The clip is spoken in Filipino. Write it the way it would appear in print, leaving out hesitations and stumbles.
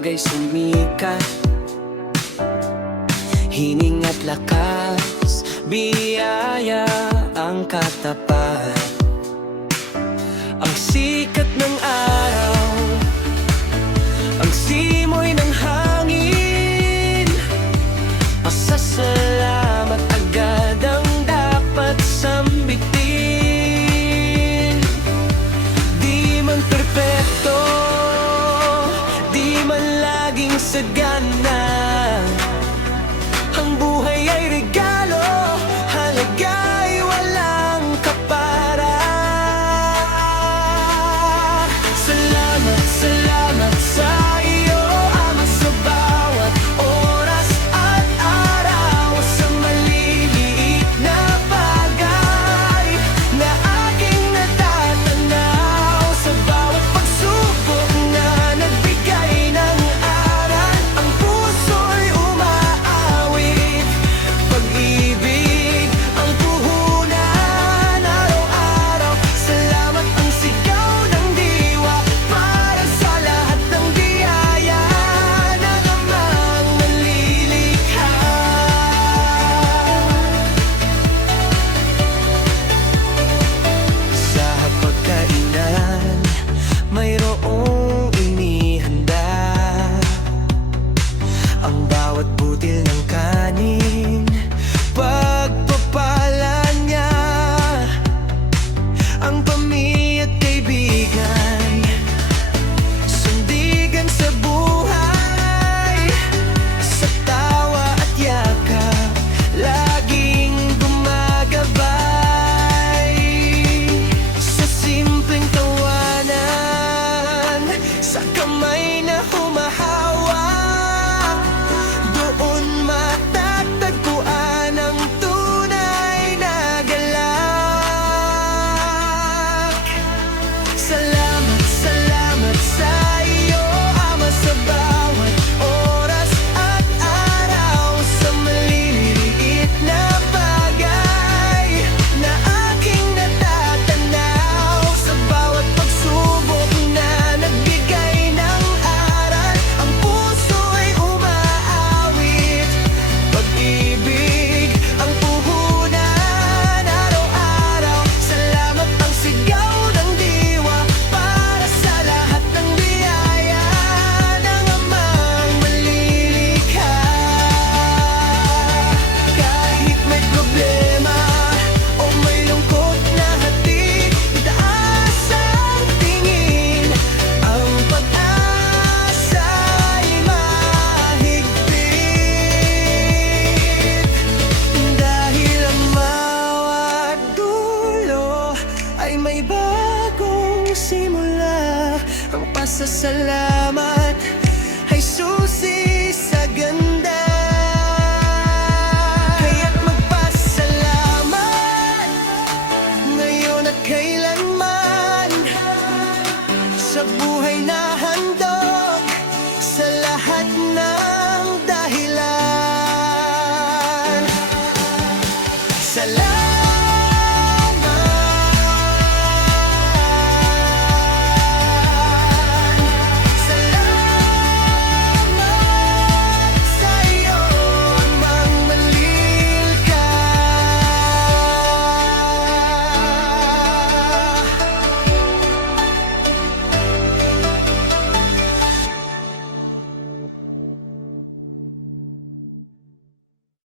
bagay sumikat. Hining at lakas, biyaya ang katapat. Ang sikat ng araw, ang simoy ng hangin, pasasalamat agad ang dapat sambitin. Di man perpekto, di man laging sagana, ang buhay ay regalo, halaga'y walang kapara. Salamat, salamat sa iyo, Ama, sa bawat oras at araw, sa maliliit na bagay na aking natatanaw, sa bawat pagsubok na nagbigay ng aral. Ang puso'y umaawit, pag-ibig ang puhunan araw-araw. Salamat ang sigaw ng diwa para sa lahat ng biyaya ng Amang manlilikha. Sa hapagkainan, mayroong inihanda, ang bawat butil ng kanin, pagpapala niya. Ang pamilya at kaibigan, sundigan sa buhay, sa tawa at yakap, laging gumagabay. Sa simpleng tawanan, sa kamay na humahawak, doon matatagpuan ang tunay na galak. Salamat, salamat sa iyo, Ama, sa bawat oras at araw, sa maliliit na bagay na aking natatanaw, sa bawat pagsubok na nagbigay ng aral. Ang puso'y umaawit, pag-ibig ang puhunan araw-araw. Salamat ang sigaw ng diwa para sa lahat ng biyaya ng Amang manlilikha. Kahit may problema o may lungkot na hatid, itaas ang tingin, ang pag-asa'y mahigpit. Dahil ang bawat dulo ay may bagong simula, ang pasasalamat ay susi sa ganda. Kaya't magpasalamat ngayon at kailanman, sa buhay